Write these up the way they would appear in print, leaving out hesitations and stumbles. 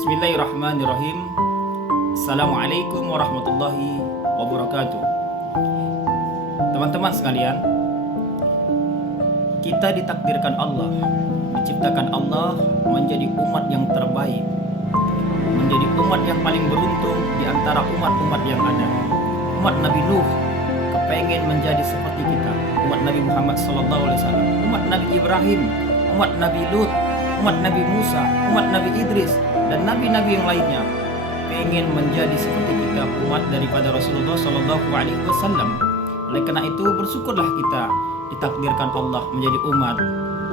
Bismillahirrahmanirrahim. Assalamualaikum warahmatullahi wabarakatuh. Teman-teman sekalian, kita ditakdirkan Allah, diciptakan Allah menjadi umat yang terbaik, menjadi umat yang paling beruntung di antara umat-umat yang ada. Umat Nabi Nuh kepengen menjadi seperti kita, umat Nabi Muhammad SAW, umat Nabi Ibrahim, umat Nabi Lut, umat Nabi Musa, umat Nabi Idris, dan nabi-nabi yang lainnya pengen menjadi seperti kita, umat daripada Rasulullah SAW. Oleh karena itu bersyukurlah kita ditakdirkan Allah menjadi umat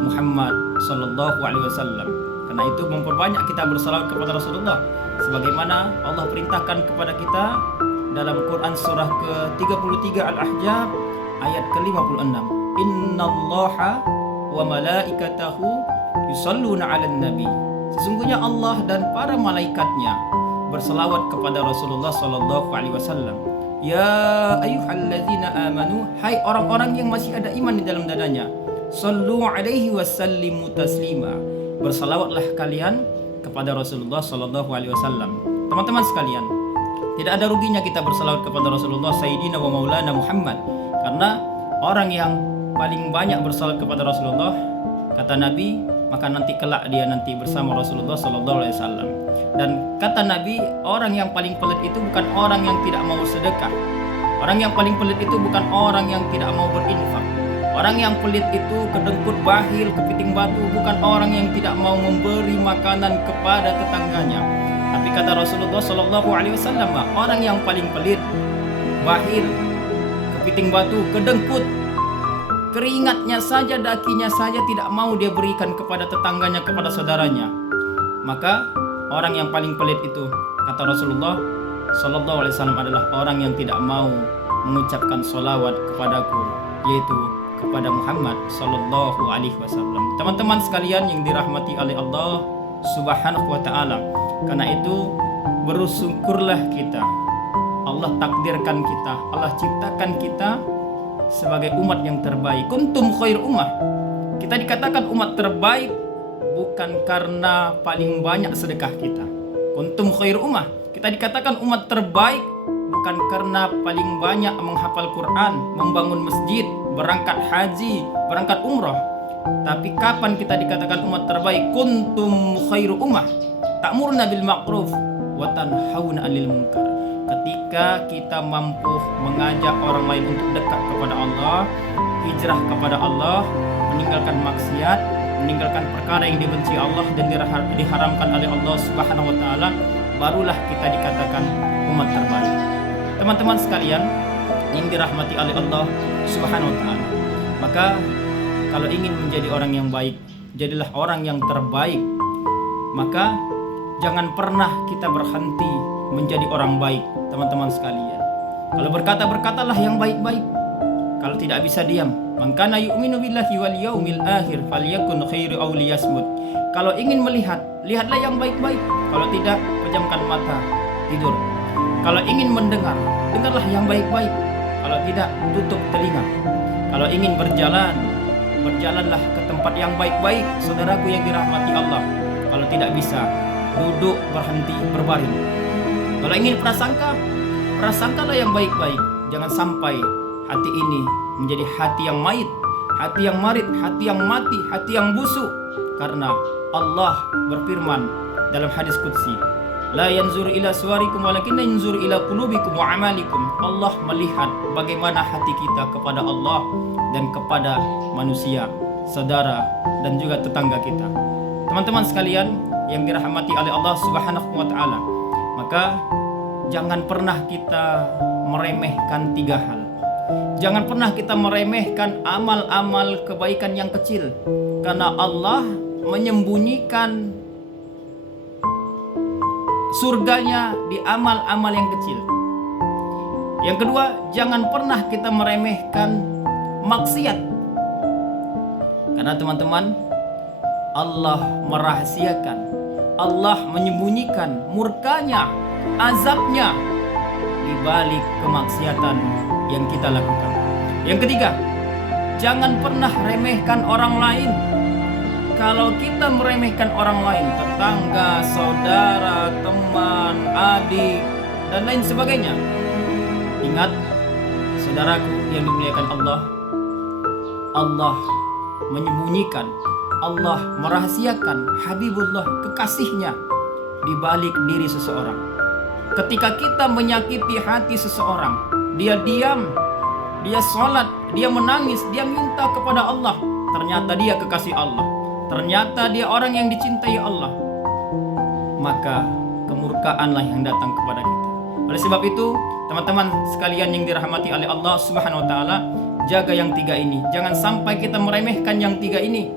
Muhammad SAW. Karena itu memperbanyak kita bersalawat kepada Rasulullah, sebagaimana Allah perintahkan kepada kita dalam Quran surah ke-33 Al-Ahzab ayat ke-56. Innallaha wa malaikatahu yusalluna 'alan nabi. Sesungguhnya Allah dan para malaikatnya berselawat kepada Rasulullah SAW. Ya ayyuhalladzina amanu, hai orang-orang yang masih ada iman di dalam dadanya, sallu alaihi wasallimu taslima. Berselawatlah kalian kepada Rasulullah SAW. Teman-teman sekalian, tidak ada ruginya kita berselawat kepada Rasulullah Sayyidina wa Maulana Muhammad, karena orang yang paling banyak berselawat kepada Rasulullah, kata Nabi, maka nanti kelak dia nanti bersama Rasulullah SAW. Dan kata Nabi, orang yang paling pelit itu bukan orang yang tidak mau sedekah. Orang yang paling pelit itu bukan orang yang tidak mau berinfak. Orang yang pelit itu kedengkut, bahil, kepiting batu, bukan orang yang tidak mau memberi makanan kepada tetangganya. Tapi kata Rasulullah SAW, orang yang paling pelit, bahil, kepiting batu, kedengkut, keringatnya saja, dakinya saja tidak mau dia berikan kepada tetangganya, kepada saudaranya, maka orang yang paling pelit itu, kata Rasulullah SAW, adalah orang yang tidak mau mengucapkan sholawat kepadaku, yaitu kepada Muhammad SAW. Teman-teman sekalian yang dirahmati oleh Allah Subhanahu wa Ta'ala, karena itu bersyukurlah kita. Allah takdirkan kita, Allah ciptakan kita sebagai umat yang terbaik. Kuntum khair ummah. Kita dikatakan umat terbaik bukan karena paling banyak sedekah kita. Kuntum khair ummah. Kita dikatakan umat terbaik bukan karena paling banyak menghafal Quran, membangun masjid, berangkat haji, berangkat umrah. Tapi kapan kita dikatakan umat terbaik? Kuntum khair ummah, ta'muruna bil ma'ruf wa tanhauna 'anil munkar. Ketika kita mampu mengajak orang lain untuk dekat kepada Allah, hijrah kepada Allah, meninggalkan maksiat, meninggalkan perkara yang dibenci Allah dan diharamkan oleh Allah Subhanahu wa Ta'ala, barulah kita dikatakan umat terbaik. Teman-teman sekalian yang dirahmati oleh Allah Subhanahu wa Ta'ala, maka kalau ingin menjadi orang yang baik, jadilah orang yang terbaik. Maka jangan pernah kita berhenti menjadi orang baik, teman-teman sekalian. Kalau berkata, berkatalah yang baik-baik. Kalau tidak bisa diam. Man kana yu'minu billahi wal yaumil akhir falyakun khairu aw liyasmut. Kalau ingin melihat, lihatlah yang baik-baik. Kalau tidak, pejamkan mata, tidur. Kalau ingin mendengar, dengarlah yang baik-baik. Kalau tidak, tutup telinga. Kalau ingin berjalan, berjalanlah ke tempat yang baik-baik, saudaraku yang dirahmati Allah. Kalau tidak bisa, duduk, berhenti, berbaring. Kalau ingin prasangka, prasangkalah yang baik-baik. Jangan sampai hati ini menjadi hati yang mait, hati yang marit, hati yang mati, hati yang busuk. Karena Allah berfirman dalam hadis qudsi, la yanzuru ila suwarikum walakinna yanzuru ila qulubikum wa amalikum. Allah melihat bagaimana hati kita kepada Allah dan kepada manusia, saudara dan juga tetangga kita. Teman-teman sekalian yang dirahmati oleh Allah Subhanahu wa Ta'ala, maka jangan pernah kita meremehkan tiga hal. Jangan pernah kita meremehkan amal-amal kebaikan yang kecil, karena Allah menyembunyikan surganya di amal-amal yang kecil. Yang kedua, jangan pernah kita meremehkan maksiat, karena teman-teman, Allah merahasiakan, Allah menyembunyikan murkanya, azabnya di balik kemaksiatan yang kita lakukan. Yang ketiga, jangan pernah remehkan orang lain, Kalau kita meremehkan orang lain, tetangga, saudara, teman, adik, dan lain sebagainya, ingat, saudaraku yang dimuliakan Allah, Allah menyembunyikan, Allah merahasiakan Habibullah, kekasihnya, di balik diri seseorang. Ketika kita menyakiti hati seseorang, dia diam, dia sholat, dia menangis, dia minta kepada Allah, ternyata dia kekasih Allah, ternyata dia orang yang dicintai Allah, maka kemurkaanlah yang datang kepada kita. Oleh sebab itu, teman-teman sekalian yang dirahmati oleh Allah Subhanahu wa taala, jaga yang tiga ini. Jangan sampai kita meremehkan yang tiga ini,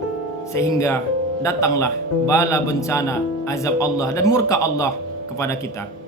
sehingga datanglah bala bencana, azab Allah dan murka Allah kepada kita.